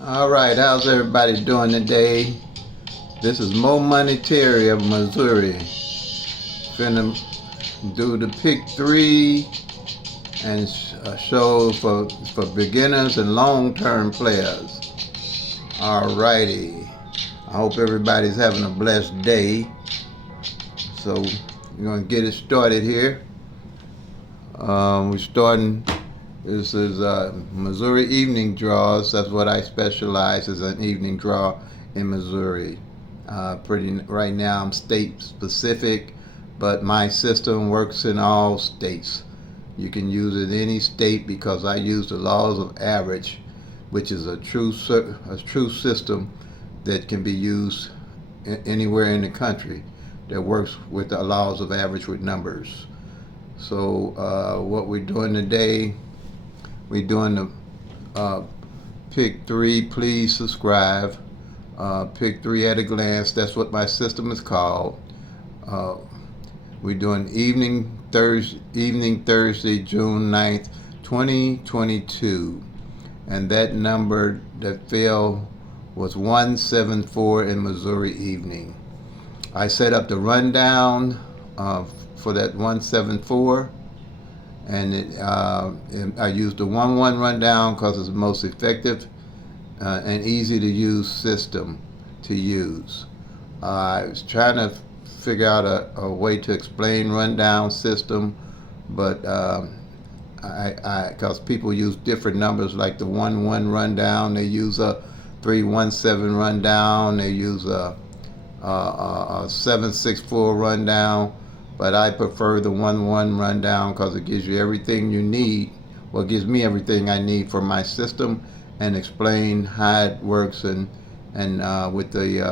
All right, how's everybody doing today? This is Mo Money Terry of Missouri. Finna do the pick three and a show for beginners and long-term players. All righty. I hope everybody's having a blessed day. So we're gonna get it started here. We're starting. This is Missouri evening draws. That's what I specialize as an evening draw in Missouri. Pretty right now I'm state specific, but my system works in all states. You can use it in any state because I use the laws of average, which is a true system that can be used anywhere in the country that works with the laws of average with numbers. So what we're doing today, we're doing the pick three. Please subscribe. Pick three at a glance. That's what my system is called. We're doing evening Thursday, June 9th, 2022. And that number that fell was 174 in Missouri evening. I set up the rundown for that 174. And I used the 1-1 rundown because it's the most effective and easy to use system to use. I was trying to figure out a way to explain rundown system, but because people use different numbers, like the 1-1 rundown, they use a 3-1-7 rundown, they use a 7-6-4 rundown. But I prefer the 1-1 rundown because it gives you everything you need. Well, it gives me everything I need for my system and explain how it works and with the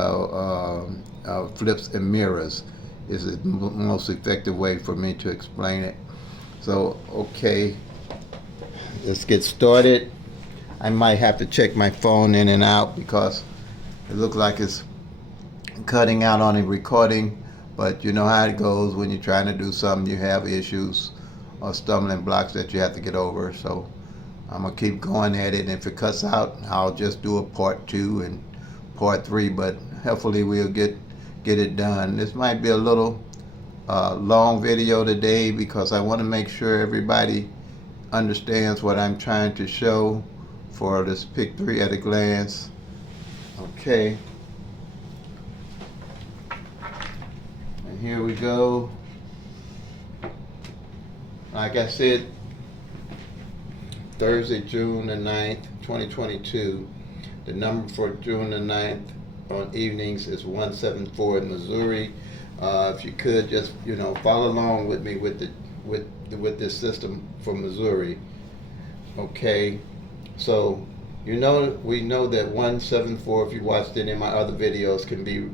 flips and mirrors is the most effective way for me to explain it. So, okay, let's get started. I might have to check my phone in and out because it looks like it's cutting out on the recording. But you know how it goes when you're trying to do something, you have issues or stumbling blocks that you have to get over. So I'm going to keep going at it. And if it cuts out, I'll just do a part 2 and part 3. But hopefully we'll get it done. This might be a little long video today because I want to make sure everybody understands what I'm trying to show for this pick 3 at a glance. Okay. Here we go. Like I said, Thursday, June the 9th, 2022. The number for June the 9th on evenings is 174 in Missouri. If you could just, follow along with me with this system for Missouri. Okay. So, we know that 174, if you watched any of my other videos, can be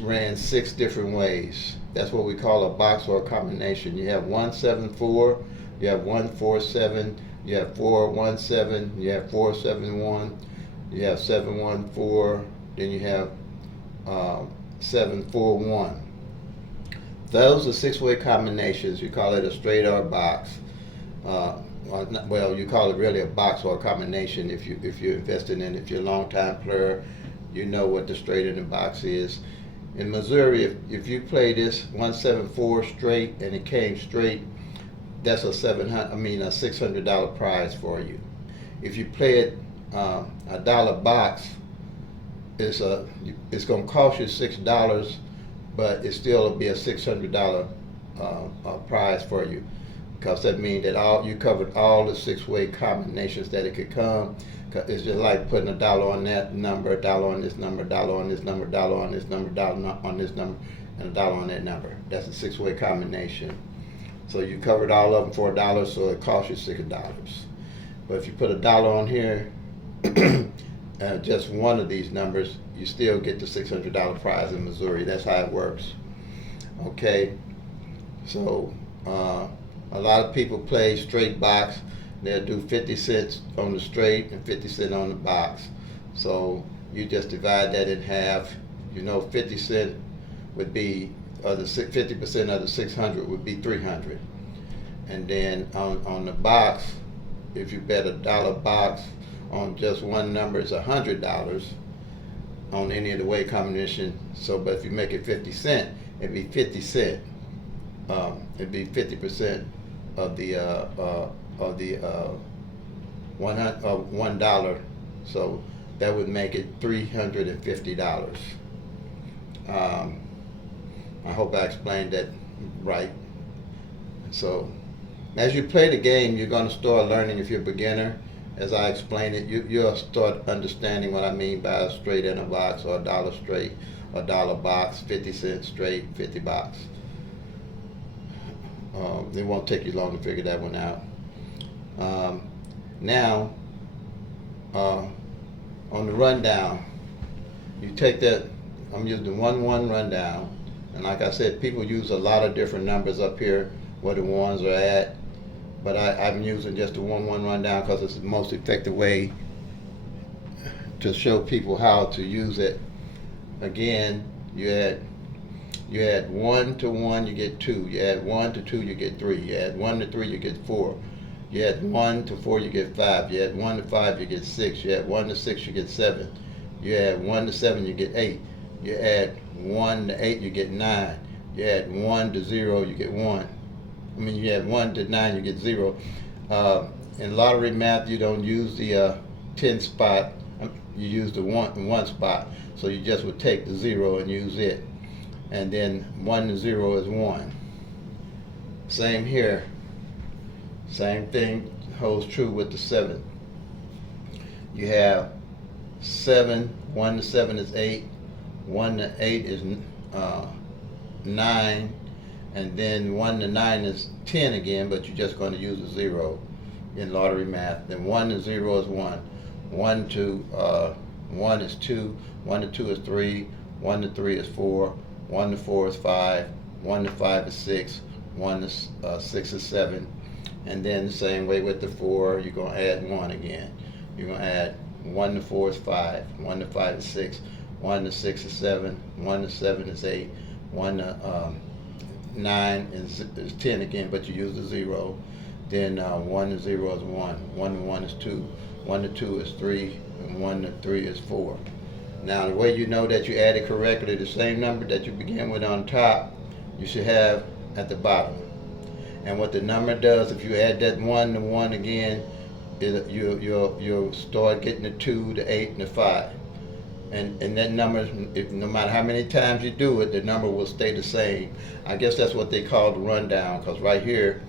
ran 6 different ways. That's what we call a box or a combination. You have 174, you have 147, you have 417, you have 471, you have 714, then you have 741. Those are 6-way combinations. You call it a straight or a box. Well, you call it really a box or a combination if you're investing in it. If you're a long time player, you know what the straight and the box is. In Missouri, if you play this 174 straight and it came straight, that's a $600 prize for you. If you play it a dollar box, it's going to cost you $6, but it still will be a $600 prize for you, because that means that you covered all the 6-way combinations that it could come. It's just like putting a dollar on that number, a dollar on this number, a dollar on this number, a dollar on this number, a dollar on this number, and a dollar on that number. That's a 6-way combination. So you covered all of them for $1, so it costs you $6. But if you put a dollar on here, just one of these numbers, you still get the $600 prize in Missouri. That's how it works. Okay. So a lot of people play straight box. They'll do 50 cents on the straight and 50 cents on the box. So you just divide that in half. 50 cents would be, the 50% of the 600 would be 300. And then on the box, if you bet a dollar box on just one number is $100 on any of the way combination. So, but if you make it 50 cent, it'd be 50 cent. It'd be 50% of the $1. So that would make it $350. I hope I explained that right. So as you play the game, you're going to start learning. If you're a beginner, as I explained it, you'll start understanding what I mean by a straight in a box, or a dollar straight, a dollar box, 50 cents straight, 50 box. It won't take you long to figure that one out. Now, on the rundown, you take that, I'm using the 1-1 rundown, and like I said, people use a lot of different numbers up here where the ones are at, but I'm using just the 1-1 rundown because it's the most effective way to show people how to use it. Again, you add 1 to 1, you get 2. You add 1 to 2, you get 3. You add 1 to 3, you get 4. You add 1 to 4, you get 5. You add 1 to 5, you get 6. You add 1 to 6, you get 7. You add 1 to 7, you get 8. You add 1 to 8, you get 9. You add 1 to 0, you get 1. You add 1 to 9, you get 0. In lottery math, you don't use the 10 spot. You use the 1 spot. So you just would take the 0 and use it. And then 1 to 0 is 1. Same here. Same thing holds true with the 7. You have 7, 1 to 7 is 8, 1 to 8 is 9, and then 1 to 9 is 10 again, but you're just going to use a 0 in lottery math. Then 1 to 0 is 1. 1 to 1 is 2, 1 to 2 is 3, 1 to 3 is 4, 1 to 4 is 5, 1 to 5 is 6, 1 to 6 is 7, and then the same way with the 4, you're going to add 1 again. You're going to add 1 to 4 is 5, 1 to 5 is 6, 1 to 6 is 7, 1 to 7 is 8, 1 to 9 is 10 again, but you use the 0. Then 1 to 0 is 1, 1 to 1 is 2, 1 to 2 is 3, and 1 to 3 is 4. Now, the way you know that you added correctly, the same number that you began with on top, you should have at the bottom. And what the number does, if you add that 1 to 1 again, you'll start getting the 2, the 8, and the 5. And that number, no matter how many times you do it, the number will stay the same. I guess that's what they call the rundown, because right here,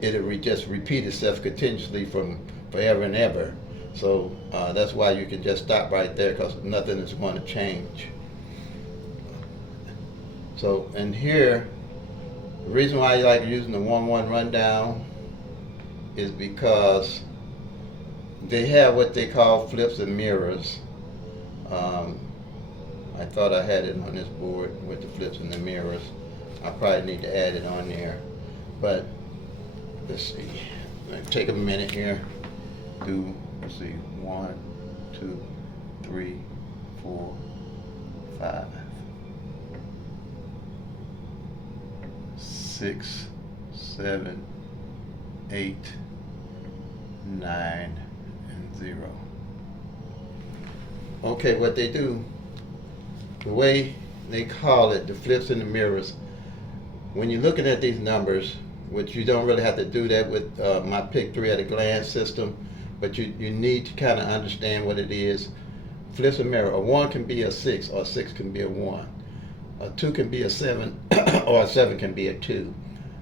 it'll just repeat itself continuously from forever and ever. So that's why you can just stop right there, because nothing is going to change. So, and here, the reason why I like using the 1-1 rundown is because they have what they call flips and mirrors. I thought I had it on this board with the flips and the mirrors. I probably need to add it on there. But let's see. Take a minute here. Let's see, 1, 2, 3, 4, 5, 6, 7, 8, 9, and 0. Okay, what they do, the way they call it, the flips and the mirrors, when you're looking at these numbers, which you don't really have to do that with my pick 3 at a glance system, but you need to kind of understand what it is. Flips and mirror, a 1 can be a 6, or a 6 can be a 1. A 2 can be a 7, or a 7 can be a 2.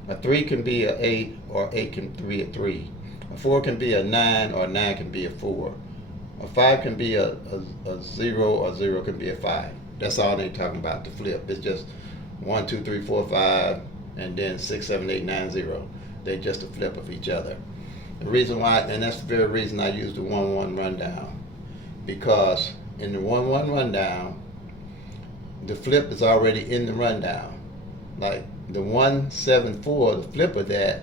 A 3 can be a 8, or 8 can be a 3. A 4 can be a 9, or a 9 can be a 4. A 5 can be a 0, or 0 can be a 5. That's all they're talking about, the flip. It's just 1, 2, 3, 4, 5, and then 6, 7, 8, 9, 0. They're just a flip of each other. The reason why, and that's the very reason I use the 1-1 rundown, because in the 1-1 rundown, the flip is already in the rundown. Like the 174, the flip of that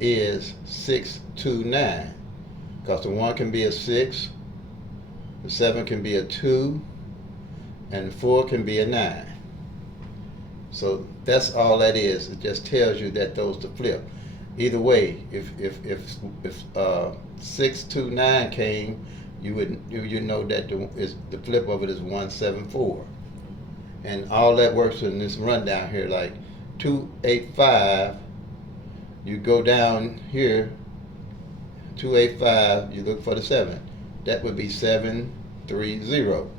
is 629, because the 1 can be a 6, the 7 can be a 2, and the 4 can be a 9. So that's all that is. It just tells you that those to flip. Either way, if 629 came, you know that the flip of it is 174. And all that works in this rundown here, like 285, you go down here, 285, you look for the 7. That would be 730.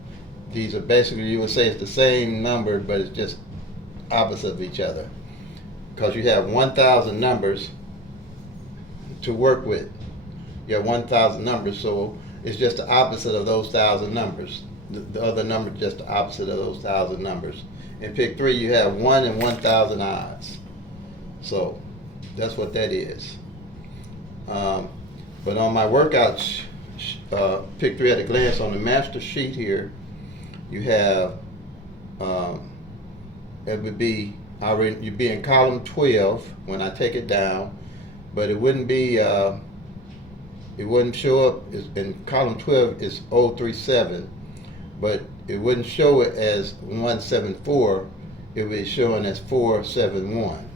These are basically, you would say it's the same number, but it's just opposite of each other. Because you have 1,000 numbers to work with. You have 1,000 numbers, so it's just the opposite of those 1,000 numbers. The other number is just the opposite of those 1,000 numbers. In pick 3, you have 1 in 1,000 odds. So that's what that is. But on my workouts, pick 3 at a glance, on the master sheet here, you have, it would be, you'd be in column 12 when I take it down, but it wouldn't be, it wouldn't show up in column 12 is 037, but it wouldn't show it as 174, it would be showing as 471.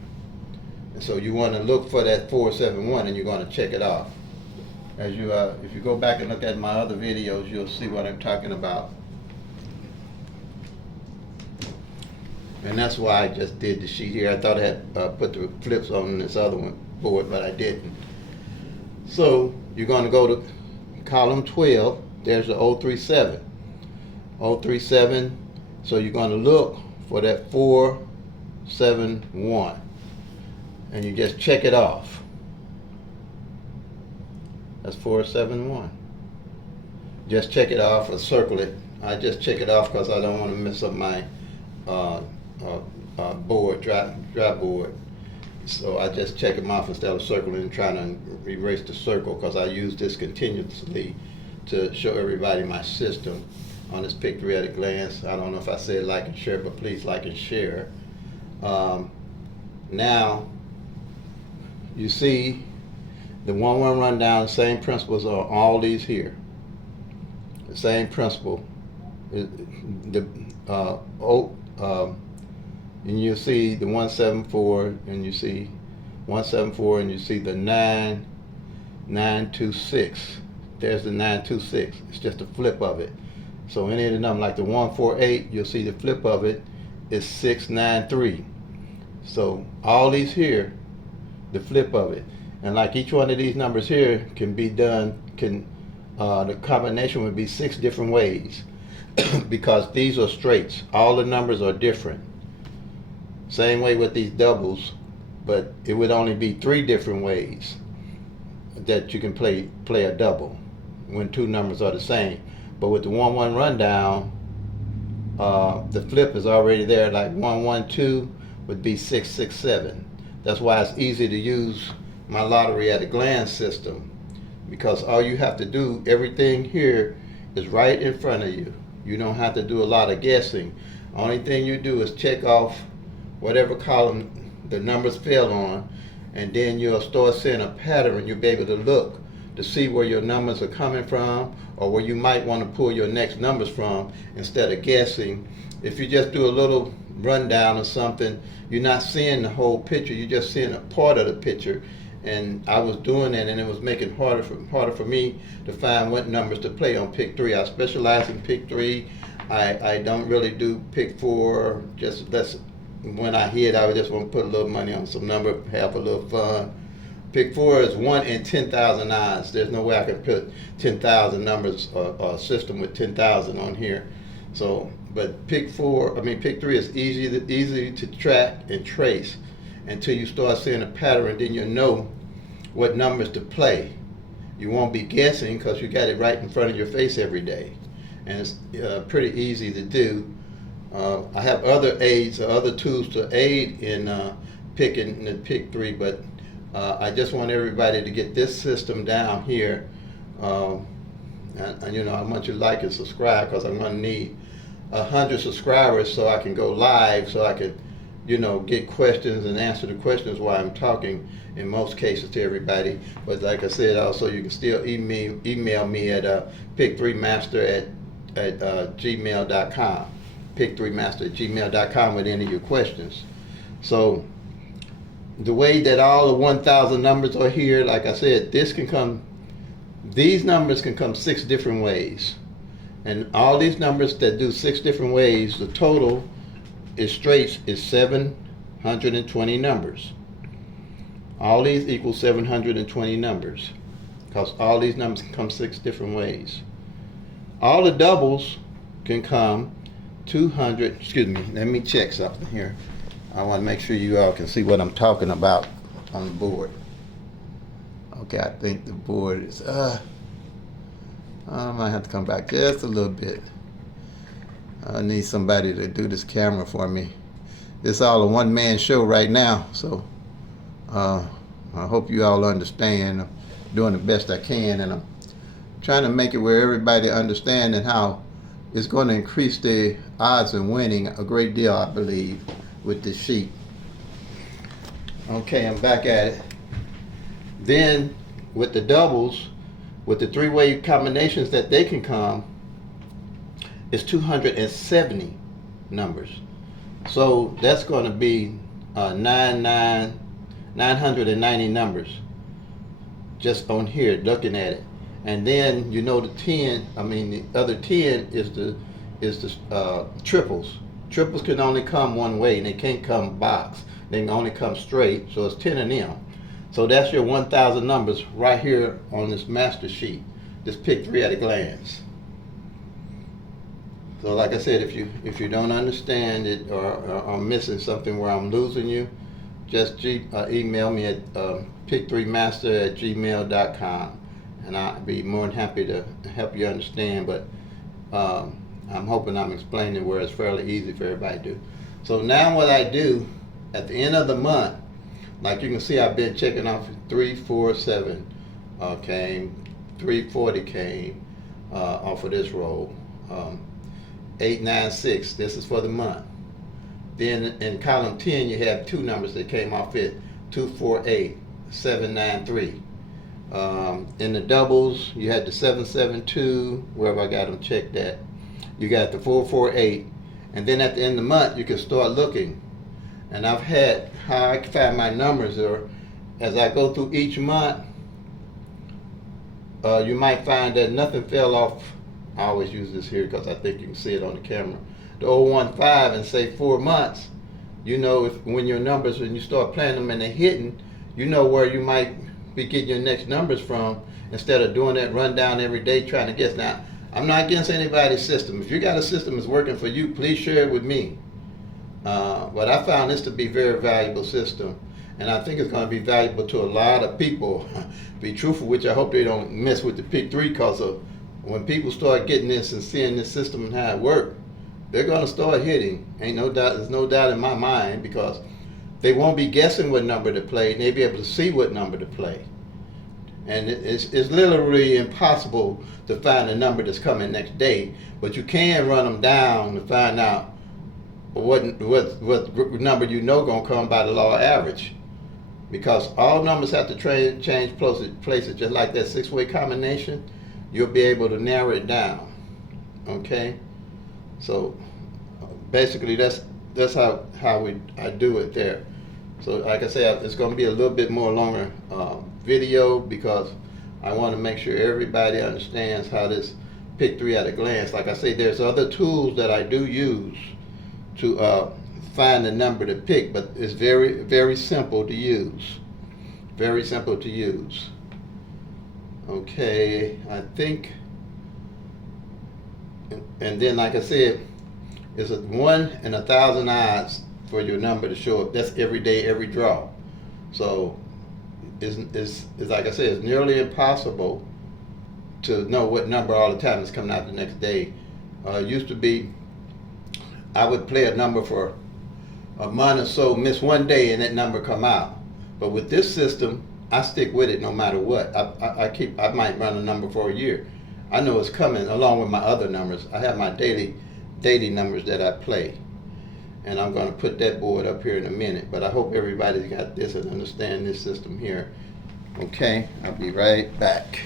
And so you want to look for that 471 and you're going to check it off. As you, if you go back and look at my other videos, you'll see what I'm talking about. And that's why I just did the sheet here. I thought I had put the flips on this other one board, but I didn't. So you're going to go to column 12. There's the 037. 037. So you're going to look for that 471. And you just check it off. That's 471. Just check it off or circle it. I just check it off because I don't want to mess up my board, dry board. So I just check them off instead of circling and trying to erase the circle, because I use this continuously to show everybody my system on this pick 3 at a glance. I don't know if I said like and share, but please like and share. Now you see the 1-1 rundown, same principles are all these here. The same principle. And you see the 174, and you see 174, and you see the 926. There's the 926. It's just a flip of it. So any of the numbers, like the 148, you'll see the flip of it is 693. So all these here, the flip of it. And like each one of these numbers here can be done, the combination would be 6 different ways because these are straights. All the numbers are different. Same way with these doubles, but it would only be 3 different ways that you can play a double when 2 numbers are the same. But with the 1-1 rundown, the flip is already there. Like 112 would be 667. That's why it's easy to use my lottery at a glance system, because all you have to do, everything here is right in front of you. You don't have to do a lot of guessing. Only thing you do is check off whatever column the numbers fell on, and then you'll start seeing a pattern. You'll be able to look to see where your numbers are coming from, or where you might want to pull your next numbers from instead of guessing. If you just do a little rundown or something, you're not seeing the whole picture, you're just seeing a part of the picture. And I was doing that, and it was making harder for me to find what numbers to play on pick 3. I specialize in pick 3. I don't really do pick 4. When I hit, I would just want to put a little money on some number, have a little fun. Pick 4 is 1 in 10,000 odds. There's no way I can put 10,000 numbers or a system with 10,000 on here. So, but pick 3 is easy to track and trace until you start seeing a pattern. Then you'll know what numbers to play. You won't be guessing because you got it right in front of your face every day, and it's pretty easy to do. I have other aids or other tools to aid in picking the pick 3, but I just want everybody to get this system down here. And you know, I want you to like and subscribe, because I'm going to need 100 subscribers so I can go live, so I can, you know, get questions and answer the questions while I'm talking in most cases to everybody. But like I said, also you can still email me at pick3master@gmail.com. pick3master@gmail.com with any of your questions. So the way that all the 1,000 numbers are here, like I said, this can come these numbers can come 6 different ways. And all these numbers that do 6 different ways, the total is 720 numbers. All these equal 720 numbers, because all these numbers can come 6 different ways. All the doubles can come 200, excuse me, let me check something here. I want to make sure you all can see what I'm talking about on the board. Okay, I think the board is, I might have to come back just a little bit. I need somebody to do this camera for me. This is all a one-man show right now, so I hope you all understand. I'm doing the best I can, and I'm trying to make it where everybody understands and how it's going to increase the odds of winning a great deal, I believe, with this sheet. Okay, I'm back at it. Then with the doubles, with the 3-way combinations that they can come, it's 270 numbers. So that's going to be 990 numbers just on here looking at it. And then the other 10 is the triples. Triples can only come one way, and they can't come box. They can only come straight, so it's 10 of them. So that's your 1,000 numbers right here on this master sheet. Just pick 3 at a glance. So like I said, if you don't understand it or I'm missing something where I'm losing you, just email me at pick3master@gmail.com, and I'll be more than happy to help you understand. But I'm hoping I'm explaining where it's fairly easy for everybody to do. So now what I do at the end of the month, like you can see, I've been checking off 347 came, 340 came off of this roll. 896, this is for the month. Then in column 10 you have 2 numbers that came off it, 248, 793. In the doubles you had the 772, wherever I got them checked at. You got the 448, and then at the end of the month you can start looking. And I've had how I find my numbers, or as I go through each month, you might find that nothing fell off. I always use this here because I think you can see it on the camera. The 015 and say 4 months, you know, when your numbers, when you start playing them and they're hitting, you know where you might be getting your next numbers from, instead of doing that rundown every day trying to guess. Now, I'm not against anybody's system. If you got a system that's working for you, please share it with me. But I found this to be a very valuable system, and I think it's going to be valuable to a lot of people. Be truthful, which I hope they don't mess with the pick 3, because when people start getting this and seeing this system and how it works, they're going to start hitting. Ain't no doubt. There's no doubt in my mind, because they won't be guessing what number to play, and they'll be able to see what number to play. And it's literally impossible to find a number that's coming next day, but you can run them down to find out what number gonna come by the law of average, because all numbers have to change places, just like that 6-way combination. You'll be able to narrow it down. Okay, so basically that's how I do it there. So like I said, it's going to be a little bit more longer video, because I want to make sure everybody understands how this pick 3 at a glance. Like I say, there's other tools that I do use to find the number to pick, but it's very, very simple to use. Very simple to use. Okay, I think, and then like I said, it's a 1 in 1,000 odds for your number to show up. That's every day, every draw. So it's like I said, it's nearly impossible to know what number all the time is coming out the next day. It used to be, I would play a number for a month or so, miss one day, and that number come out. But with this system, I stick with it no matter what. I might run a number for a year. I know it's coming along with my other numbers. I have my daily numbers that I play, and I'm going to put that board up here in a minute. But I hope everybody's got this and understand this system here. Okay, I'll be right back.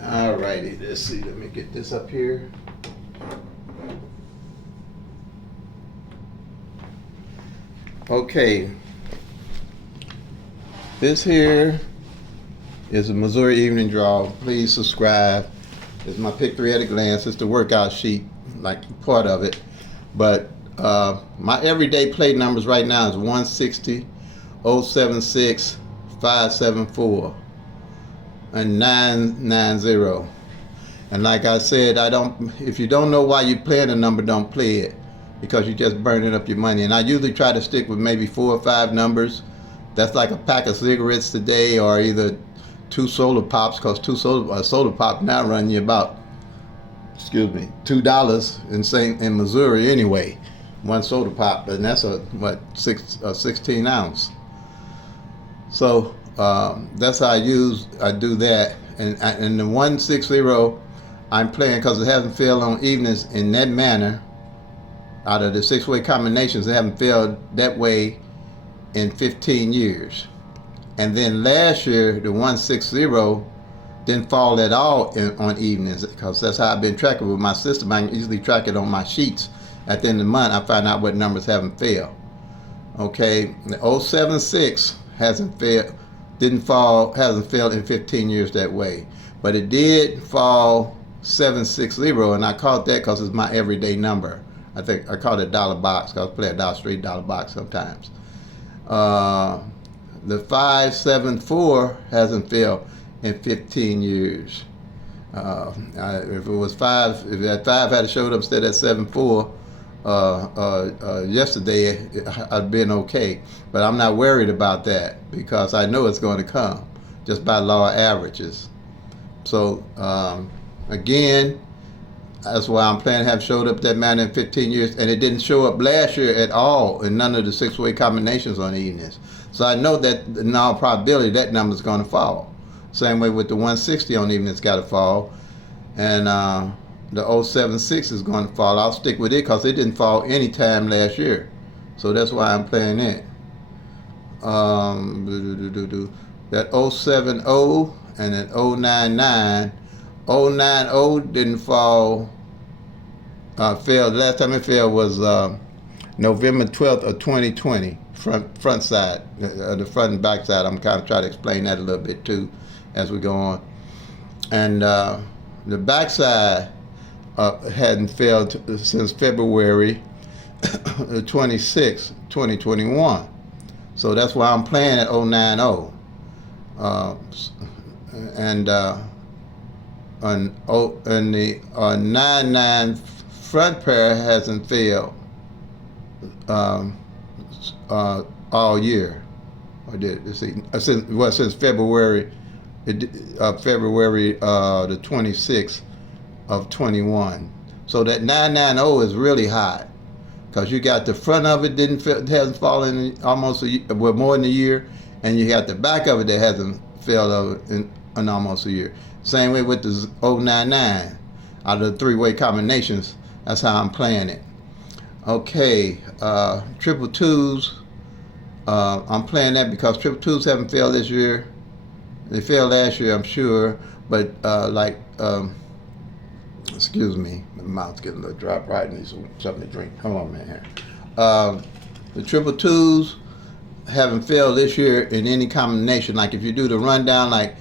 Alrighty, let's see. Let me get this up here. Okay, this here is a Missouri Evening Draw. Please subscribe. It's my pick 3 at a glance. It's the workout sheet, like part of it. But my everyday play numbers right now is 160, 076, 574, and 990. And like I said, if you don't know why you're playing a number, don't play it, because you're just burning up your money. And I usually try to stick with maybe 4 or 5 numbers. That's like a pack of cigarettes today, or either 2 soda pops, because a soda pop now run you about, $2 in Missouri anyway. 1 soda pop, and that's a 16 ounce. So that's how I do that. And the 160 I'm playing because it hasn't failed on evenings in that manner. Out of the 6-way combinations, it haven't failed that way in 15 years. And then last year, the 160 didn't fall at all on evenings, because that's how I've been tracking with my system. I can easily track it on my sheets. At the end of the month, I find out what numbers haven't failed. Okay, the 076 hasn't failed in 15 years that way. But it did fall 760, and I caught that because it's my everyday number. I think I call it dollar box, because I play a straight dollar box sometimes. The 574 hasn't failed in 15 years. If it was 5, if that 5 had showed up instead of 74 yesterday, I'd been okay. But I'm not worried about that, because I know it's going to come just by law of averages. So again, that's why I'm planning to have showed up that manner in 15 years, and it didn't show up last year at all in none of the 6-way combinations on evenings. So I know that in all probability that number's going to fall. Same way with the 160 on evenings, got to fall, and the 076 is going to fall. I'll stick with it because it didn't fall any time last year, so that's why I'm playing it. That 070 and that 099. 090 didn't fall. Failed. The last time it failed was November 12th of 2020. Front side, the front and back side. I'm kind of trying to explain that a little bit too as we go on. And the back side hadn't failed since February 26, 2021. So that's why I'm playing at 090. And the 99 front pair hasn't failed all year. Or did it? See, since February, February the 26th of 21. So that 990 is really high, because you got the front of it hasn't fallen in almost more than a year, and you got the back of it that hasn't failed in almost a year. Same way with the 099. Out of the 3-way combinations, that's how I'm playing it. Okay, triple twos. I'm playing that because triple twos haven't failed this year. They failed last year, I'm sure, but excuse me, my mouth's getting a little dry. I need something to drink. Come on, man. The triple twos haven't failed this year in any combination. Like if you do the rundown, like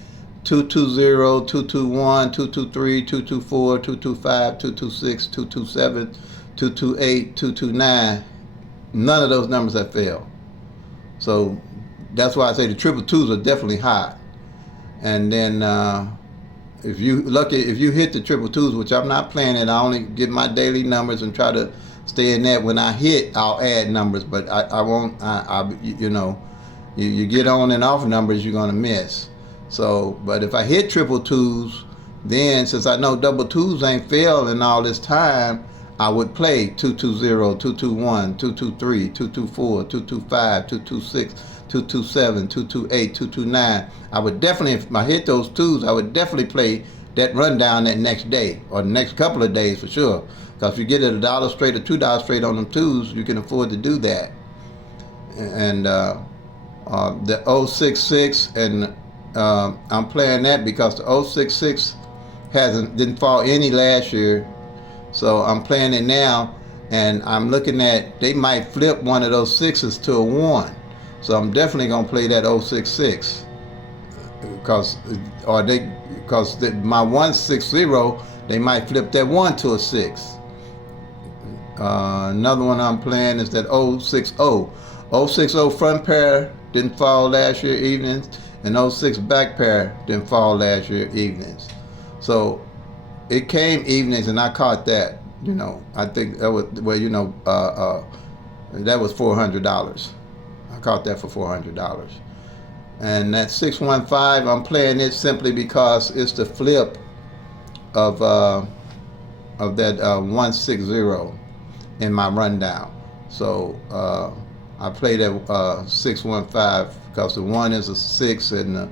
220, 221, 223, 224, 225, 226, 227, 228, 229, none of those numbers have failed. So that's why I say the triple twos are definitely high. And then if you hit the triple twos, which I'm not playing it, I only get my daily numbers and try to stay in that. When I hit, I'll add numbers, but I won't. You get on and off numbers, you're gonna miss. So, but if I hit triple twos, then since I know double twos ain't failed in all this time, I would play 220, 221, 223, 224, 225, 226, 227, 228, 229. I would definitely, if I hit those twos, I would definitely play that rundown that next day or the next couple of days for sure. Because if you get it $1 straight or $2 straight on them twos, you can afford to do that. And the 066, and I'm playing that because the 066 didn't fall any last year, so I'm playing it now. and I'm looking at they might flip one of those sixes to a 1. So I'm definitely gonna play that 066 because my 160 they might flip that 1 to a 6. Another one I'm playing is that 060. 060 front pair didn't fall last year evenings, and 06 back pair didn't fall last year evenings. So it came evenings, and I caught that. I think that was that was $400. I caught that for $400. And that 615, I'm playing it simply because it's the flip of that 160 in my rundown. So I play that 615 because the 1 is a 6 and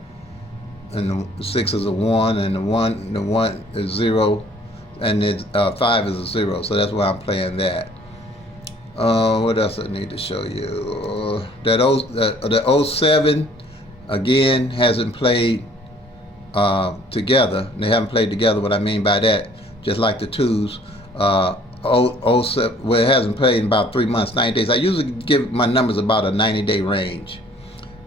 the 6 is a 1 and the 1 is 0 and the 5 is a 0. So that's why I'm playing that. What else I need to show you? The 07 again hasn't played together. They haven't played together. What I mean by that, just like the 2s. 07, well, it hasn't played in about 3 months, 90 days. I usually give my numbers about a 90-day range.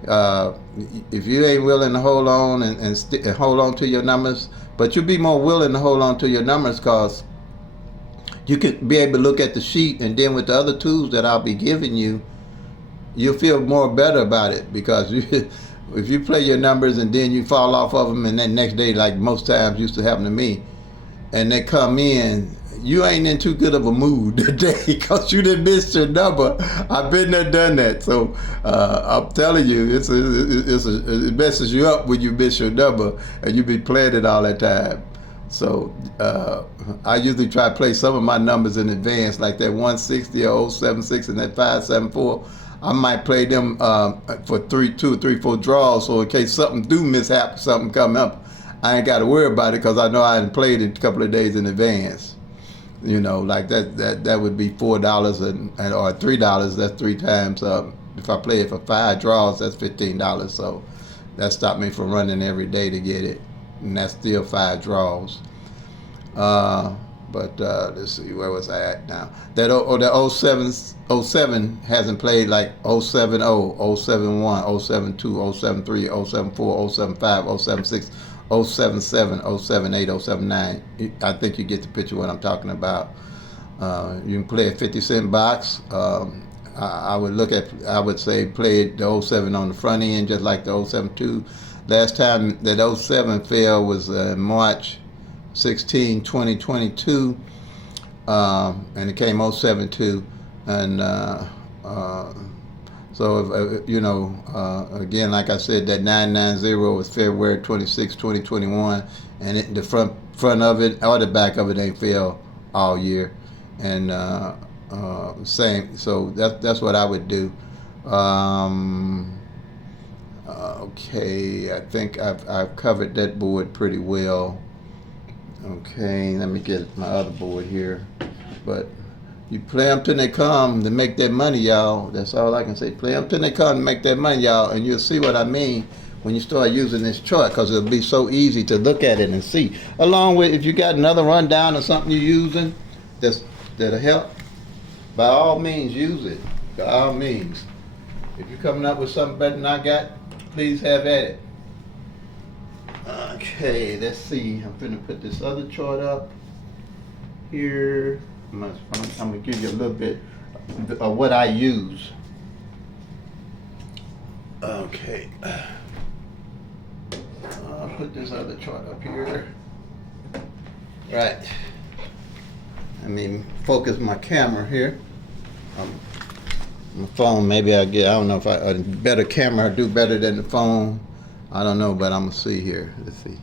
If you ain't willing to hold on and hold on to your numbers, but you'll be more willing to hold on to your numbers because you can be able to look at the sheet, and then with the other tools that I'll be giving you, you'll feel more better about it because if you play your numbers and then you fall off of them and then next day, like most times used to happen to me, and they come in, you ain't in too good of a mood today because you didn't miss your number. I've been there, done that. So I'm telling you, it messes you up when you miss your number and you be playing it all that time. So I usually try to play some of my numbers in advance, like that 160 or 076 and that 574. I might play them for 2 or 3, 4 draws, so in case something do mishap, something come up, I ain't got to worry about it because I know I hadn't played it a couple of days in advance. Like that would be $4 or $3. That's 3 times. If I play it for 5 draws, that's $15. So that stopped me from running every day to get it, and that's still 5 draws. But let's see, where was I at now? The 07 hasn't played like 070, 071, 072, 073, 074, 075, 076, 077, 078, 079. I think you get the picture of what I'm talking about. You can play a 50-cent box. I would say play the 07 on the front end just like the 072. Last time that 07 fell was March 16, 2022, and it came 072, and so again, like I said, that 990 was February 26, 2021, and the front of it or the back of it ain't fell all year, and same. So that's what I would do. Okay, I think I've covered that board pretty well. Okay, let me get my other board here. But you play them till they come to make that money, y'all. That's all I can say. Play them till they come to make that money, y'all. And you'll see what I mean when you start using this chart, because it'll be so easy to look at it and see. Along with, if you got another rundown or something you're using that'll help, by all means, use it. By all means. If you're coming up with something better than I got, please have at it. Okay, let's see. I'm going to put this other chart up here. I'm going to give you a little bit of what I use. Okay. I'll put this other chart up here. Right. I mean, focus my camera here. My phone, maybe I don't know if a better camera do better than the phone. I don't know, but I'm going to see here. Let's see.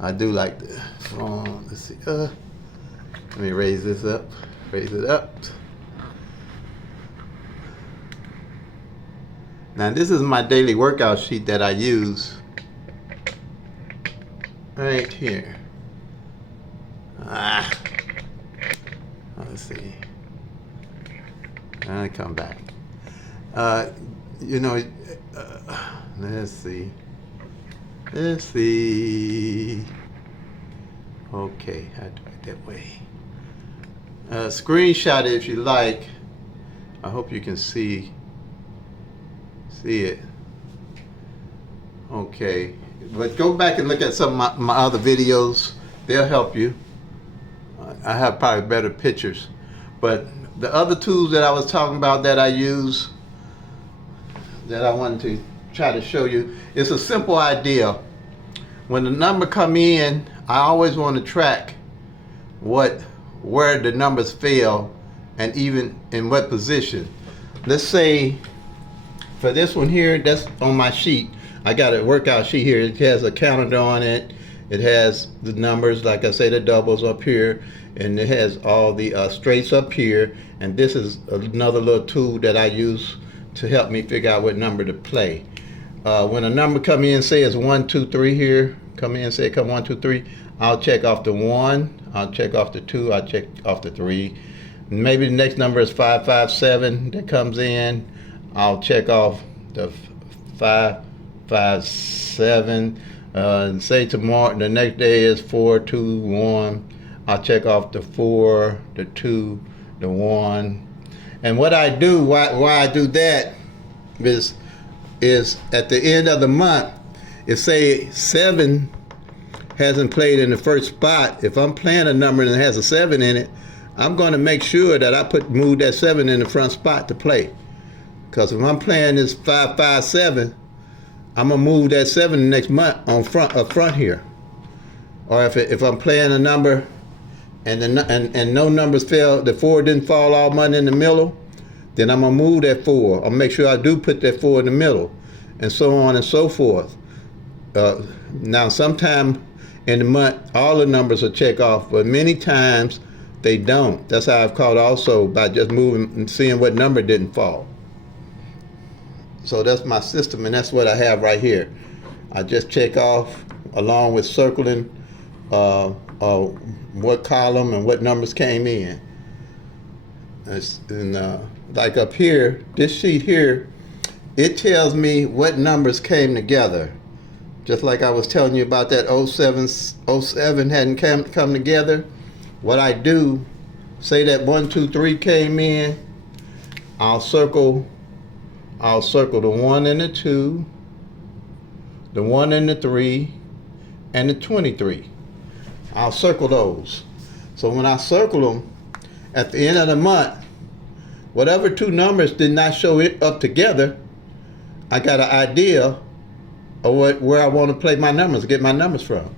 I do like the phone. Let's see. Let me raise this up. Raise it up. Now, this is my daily workout sheet that I use. Right here. Let's see. I come back. Let's see. Let's see. Okay, I do it that way. Screenshot it if you like. I hope you can see it. Okay, but go back and look at some of my other videos. They'll help you. I have probably better pictures, but the other tools that I was talking about that I use, that I wanted to try to show you, it's a simple idea. When the number come in, I always want to track where the numbers fell and even in what position. Let's say for this one here, that's on my sheet. I got a workout sheet here. It has a calendar on it. It has the numbers, like I say, the doubles up here, and it has all the straights up here. And this is another little tool that I use to help me figure out what number to play. When a number come in, say it's 1, 2, 3 here, come in, say come 1, 2, 3, I'll check off the 1, I'll check off the 2, I'll check off the 3. Maybe the next number is 5, 5, 7 that comes in. I'll check off the 5, 5, 7. And say tomorrow, the next day is 4, 2, 1. I'll check off the 4, the 2, the 1. And what I do, why I do that is at the end of the month, if say 7 hasn't played in the first spot, if I'm playing a number and it has a 7 in it, I'm going to make sure that I move that 7 in the front spot to play. Because if I'm playing this 5, 5, 7, I'm gonna move that 7 the next month on front here. Or if I'm playing a number and no numbers fell, the 4 didn't fall all money in the middle, then I'm gonna move that 4. I'll make sure I do put that 4 in the middle, and so on and so forth. Now, sometime in the month, all the numbers are checked off, but many times they don't. That's how I've caught also by just moving and seeing what number didn't fall. So that's my system, and that's what I have right here. I just check off along with circling what column and what numbers came in. And like up here, this sheet here, it tells me what numbers came together. Just like I was telling you about that 07 hadn't come together. What I do, say that 1, 2, 3 came in, I'll circle the 1 and the 2, the 1 and the 3, and the 23. I'll circle those. So when I circle them, at the end of the month, whatever 2 numbers did not show it up together, I got an idea of where I want to play my numbers, get my numbers from.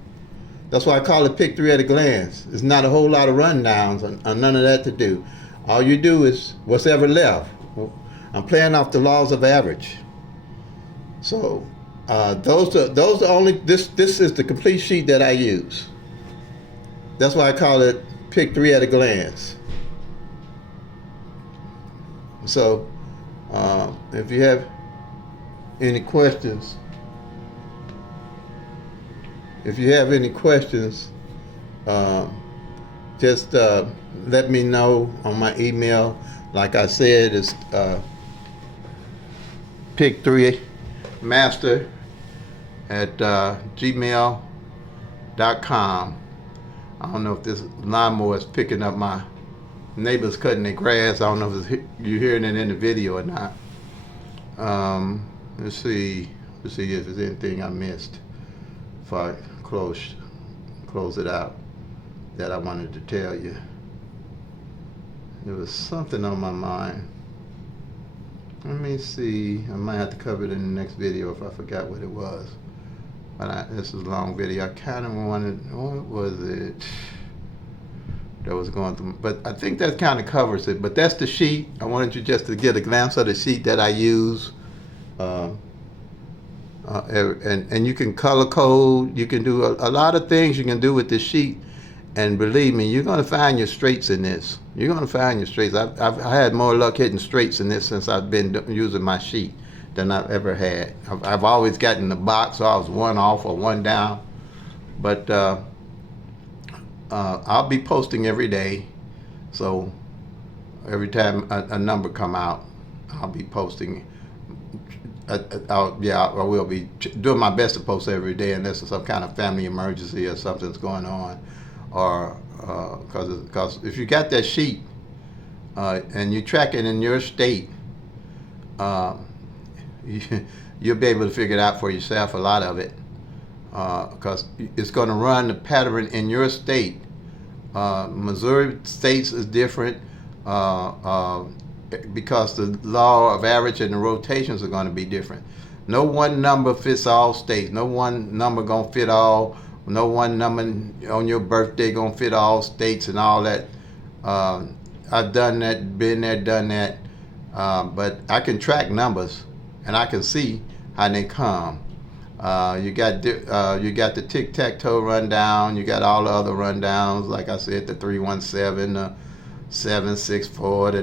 That's why I call it pick 3 at a glance. It's not a whole lot of rundowns or none of that to do. All you do is what's ever left. I'm playing off the laws of average. So those are only, this is the complete sheet that I use. That's why I call it pick 3 at a glance. So if you have any questions, just let me know on my email. Like I said, it's pick3master@gmail.com. I don't know if this lawnmower is picking up my neighbors cutting their grass. I don't know if you're hearing it in the video or not. Let's see if there's anything I missed before I close it out that I wanted to tell you. There was something on my mind. Let me see. I might have to cover it in the next video if I forgot what it was. But this is a long video. I kind of wanted, what was it that was going through? But I think that kind of covers it. But that's the sheet. I wanted you just to get a glance of the sheet that I use. And you can color code. You can do a lot of things you can do with this sheet. And believe me, you're going to find your straights in this. You're going to find your straights. I've had more luck hitting straights in this since I've been using my sheet than I've ever had. I've always gotten the box, so I was 1 off or 1 down. But I'll be posting every day. So every time a number come out, I'll be posting. I will be doing my best to post every day unless there's some kind of family emergency or something's going on, or Because if you got that sheet and you track it in your state, you, you'll be able to figure it out for yourself, a lot of it, because it's going to run the pattern in your state. Missouri states is different because the law of average and the rotations are going to be different. No one number fits all states. No one number going to fit all. No one number on your birthday going to fit all states and all that. I've done that, been there, done that. But I can track numbers and I can see how they come. You got the tic-tac-toe rundown. You got all the other rundowns, like I said, the 317, the 764, the